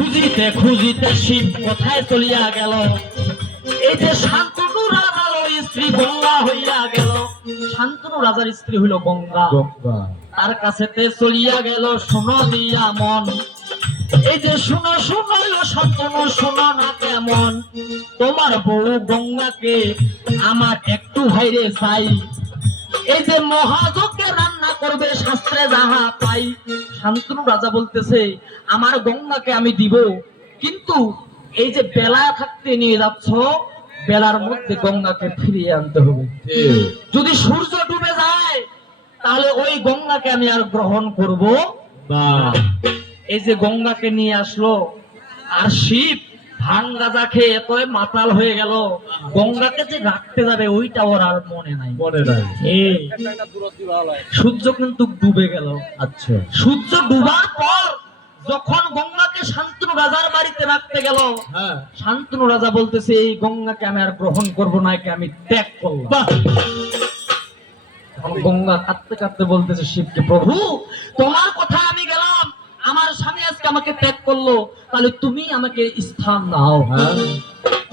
খুঁজিতে খুঁজিতে শিব কোথায় চলিয়া গেল। এই যে শান্তনু রাজার স্ত্রী গঙ্গা হইয়া গেল। শান্তনু রাজার স্ত্রী হইল গঙ্গা। তার কাছেতে চলিয়া গেল শোনো দিয়া মন। এই যে শোনো শোনো শান্তনু শোনো না কেমন, তোমার বউ গঙ্গাকে আমার একটু ভাইরে চাই। এই যে মহাযজ্ঞে রান্না করবে শাস্ত্রে যাহা পাই। শান্তনু রাজা বলতেছে আমার গঙ্গাকে আমি দিব, কিন্তু এই যে বেলা থাকতে নিয়ে যাচ্ছ, বেলার মধ্যে গঙ্গাকে ফিরিয়ে আনতে হবে। যদি সূর্য ডুবে যায় তাহলে ওই গঙ্গাকে আমি আর গ্রহণ করব না। এই যে গঙ্গাকে নিয়ে আসলো, আর শিব ভাং গাঁজা খেয়ে এত মাতাল হয়ে গেল, গঙ্গাকে যে রাখতে যাবে ওইটা ওর আর মনে নাই। সূর্য কিন্তু ডুবে গেল। আচ্ছা, সূর্য ডুবার পর যখন গঙ্গাকে শান্তনু রাজার বাড়িতে রাখতে গেল, শান্তনু রাজা বলতেছে এই গঙ্গাকে আমি আর গ্রহণ করবো না, একে আমি ত্যাগ করলাম। গঙ্গা কাঁদতে কাঁদতে বলতেছে শিবকে, প্রভু তোমার কথা আমি গেলাম, আমার স্বামী আজকে আমাকে ত্যাগ করলো, তাহলে তুমি আমাকে স্থান দাও।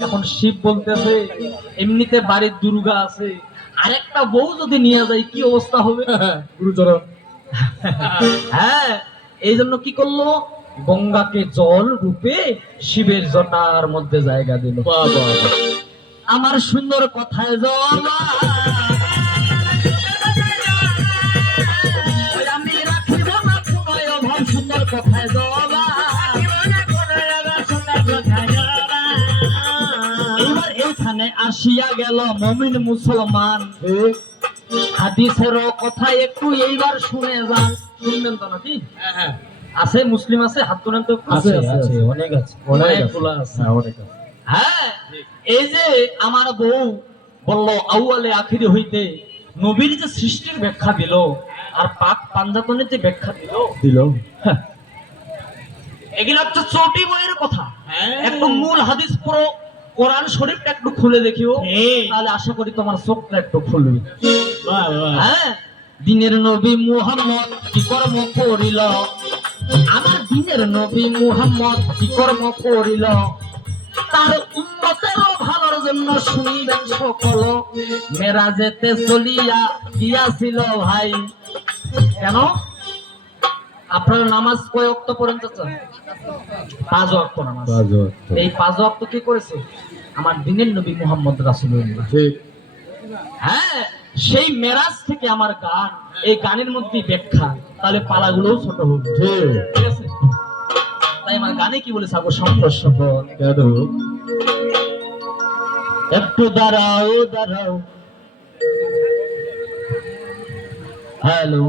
এখন শিব বলতেছে এমনিতে বাড়ির দুর্গা আছে, আরেকটা বউ যদি নিয়ে যায় কি অবস্থা হবে। গুরুচর হ্যাঁ, এই জন্য কি করলো, গঙ্গাকে জল রূপে শিবের জটার মধ্যে জায়গা দিল। আমার সুন্দর কথায় জল আমি রাখিব না কোনয় অভাব, সুন্দর কথায় জল এবার এইখানে আসিয়া গেল মুমিন মুসলমান। হাদিসের কথা একটু এইবার শুনে যান, শুনবেন তো নাকি? আছে মুসলিম আছে, হাত তোলেন তো। আছে আছে, অনেক আছে, অনেকগুলো আছে। হ্যাঁ, এই যে আমার বউ বলল আউয়ালে আখিরি হইতে নবীর যে সৃষ্টির ব্যাখ্যা দিল, আর পাক পাঞ্জাতনের যে ব্যাখ্যা দিল, এগুলো হচ্ছে চটি বইয়ের কথা। একটু মূল হাদিস পুরো কোরআন শরীফটা একটু খুলে দেখিও, তাহলে আশা করি তোমার চোখটা একটু খুলবে। হ্যাঁ, দিনের নবী মুহাম্মদ কি কর্ম করিল, আমার দিনের নবী মুহাম্মদ কি কর্ম করিল, তার উম্মতেরও ভালোর জন্য শুনিবেন সকল, মেরাজেতে চলিয়া গিয়াছিল ভাই। কেন আপনার নামাজ কয় ওয়াক্ত পড়েন চাচা? 5 ওয়াক্ত নামাজ। এই 5 ওয়াক্ত কি করেছে আমার দিনের নবী মুহাম্মদ রাসূলুল্লাহ। হ্যাঁ, সেই মেরাজ থেকে আমার গান, এই গানের মধ্যে ব্যাখ্যা, তাহলে পালাগুলোও ছোট হবে। ঠিক আছে, তাই আমার গানে কি বলেছে, আগো সংঘর্ষ একটু দাঁড়াও দাঁড়াও। হ্যালো।